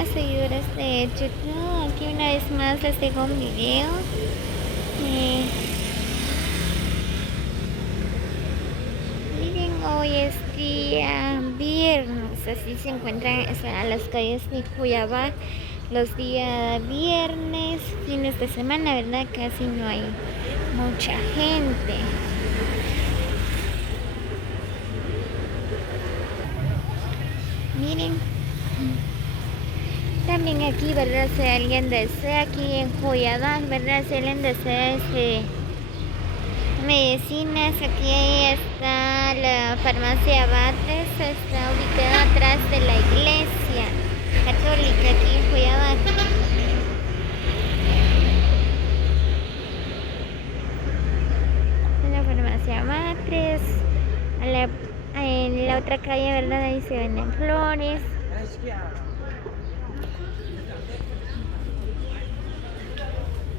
Hola seguidores de YouTube, aquí una vez más les tengo un video. Eh, Miren, hoy es día viernes, así se encuentran las calles de Cuiabá los días viernes, fines de semana, ¿verdad? Casi no hay mucha gente. Miren. También aquí, ¿verdad? Si alguien desea, aquí en Joyabas, ¿verdad? Si alguien desea medicinas, aquí está la farmacia Batres, está ubicada atrás de la iglesia católica aquí en Joyabas. En la farmacia Batres, en la otra calle, ¿verdad? Ahí se venden flores.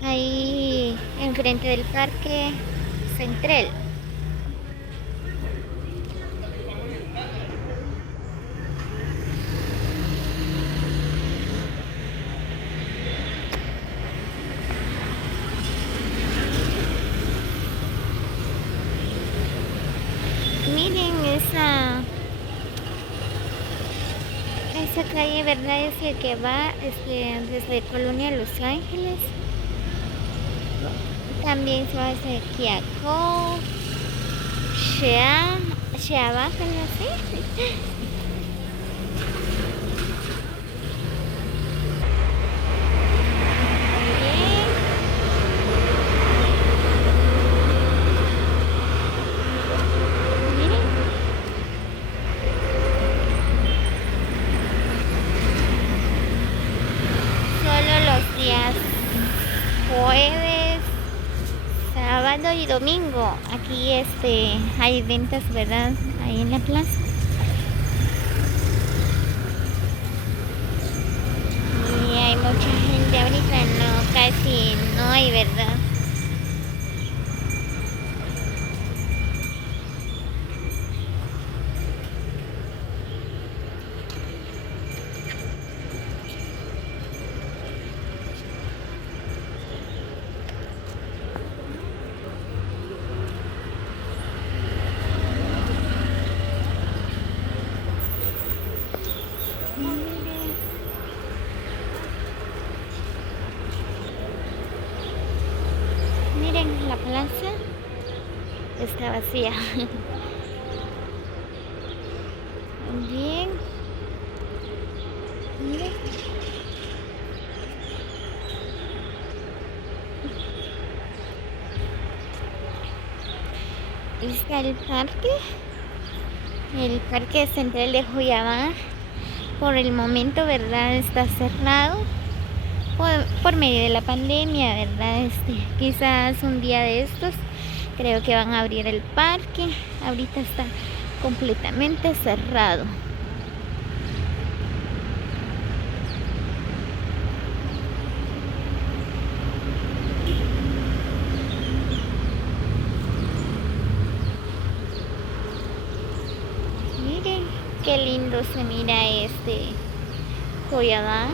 Ahí enfrente del parque central. Miren esa calle, ¿verdad? Es el que va desde Colonia Los Ángeles. También se va hacia Quiaco, Sheaba, algo así. Bien. Miren. Solo los días jueves, sábado y domingo. Aquí hay ventas, ¿verdad? Ahí en la plaza. Y hay mucha gente ahorita, no, casi no hay, ¿verdad? Miren, la plaza está vacía. Bien. Miren. Está el parque central de Joyabá. Por el momento, ¿verdad? Está cerrado por medio de la pandemia, ¿verdad? Quizás un día de estos creo que van a abrir el parque. Ahorita está completamente cerrado. Miren qué lindo se mira Joyabá.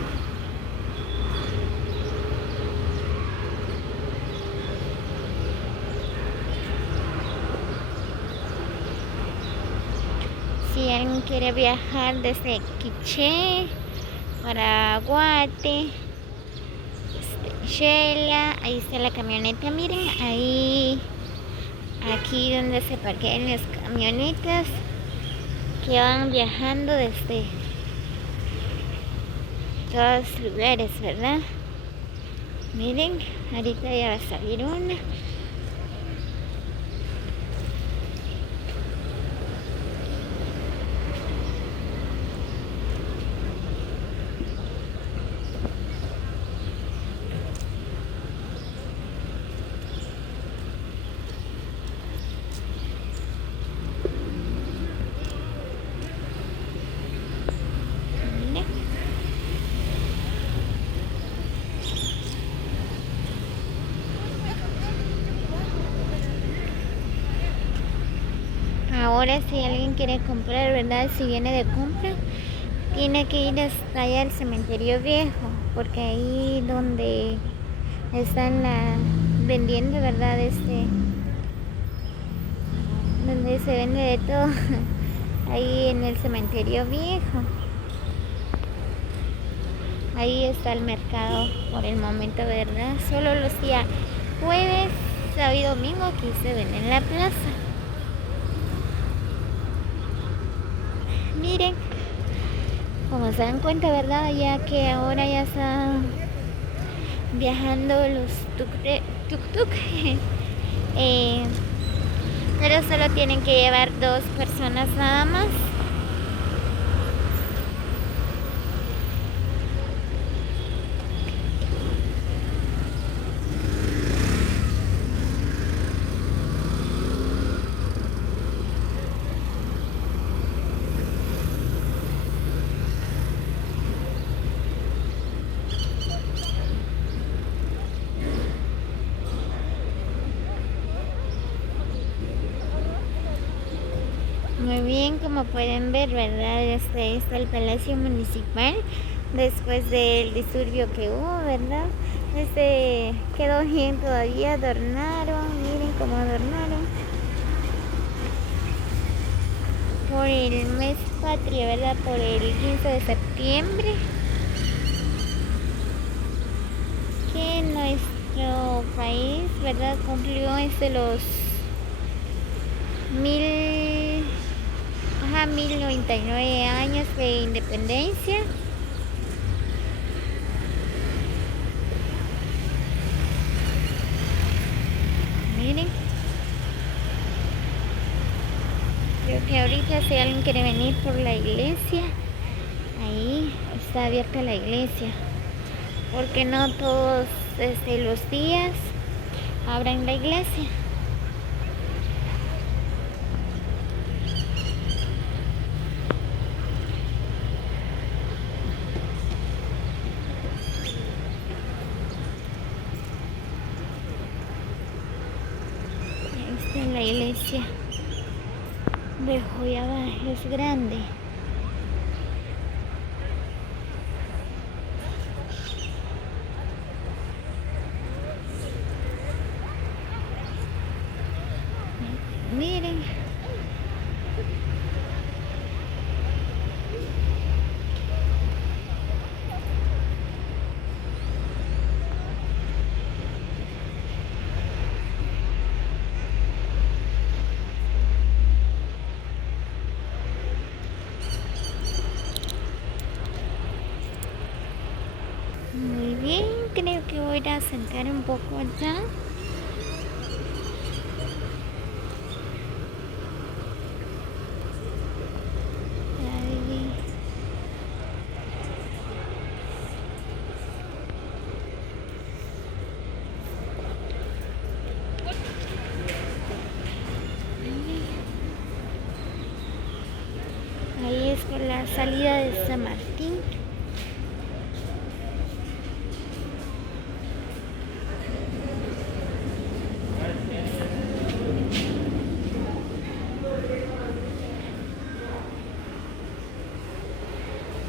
Si alguien quiere viajar desde Quiché para Guate, Shela, ahí está la camioneta, miren, ahí, aquí donde se parquean las camionetas que van viajando desde todos lugares, ¿verdad? Miren, ahorita ya va a salir una. Ahora si alguien quiere comprar, ¿verdad? Si viene de compra, tiene que ir hasta allá al cementerio viejo, porque ahí donde están vendiendo, ¿verdad? Donde se vende de todo, ahí en el cementerio viejo. Ahí está el mercado por el momento, ¿verdad? Solo los días jueves, sábado y domingo aquí se vende en la plaza. Miren, como se dan cuenta, ¿verdad? Ya que ahora ya están viajando los tuk-tuk. Pero solo tienen que llevar 2 personas nada más. Muy bien, como pueden ver, ¿verdad? Este está el Palacio Municipal. Después del disturbio que hubo, ¿verdad? Quedó bien todavía, adornaron, miren cómo adornaron. Por el mes patrio, ¿verdad? Por el 15 de septiembre. Que nuestro país, ¿verdad? Cumplió los 1099 años de independencia. Miren, creo que ahorita si alguien quiere venir por la iglesia, ahí está abierta la iglesia, porque no todos los días abren la iglesia. Esta es la iglesia de Joyabá, es grande. Miren, muy bien, creo que voy a ir a sentar un poco allá. Ahí es por la salida de San Martín.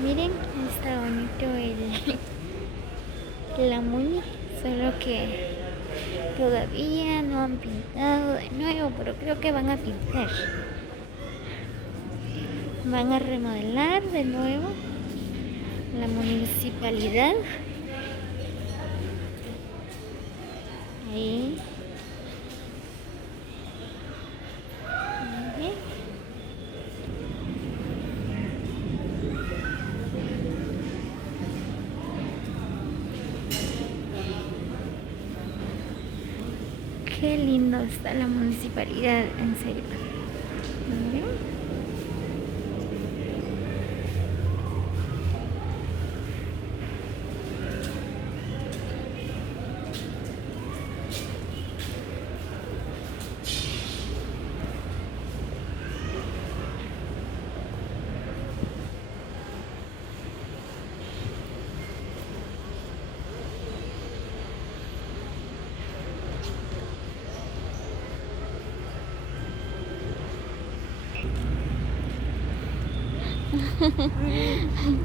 Miren, está bonito la Muni, solo que todavía no han pintado de nuevo, pero creo que van a pintar. Van a remodelar de nuevo la municipalidad. Ahí. Muy bien. Qué lindo está la municipalidad, en serio. Miren.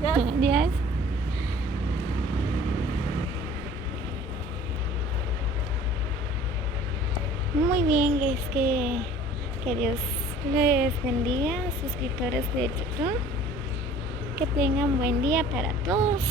Ya. Yes. Muy bien, es que Dios les bendiga, suscriptores de YouTube. Que tengan buen día para todos.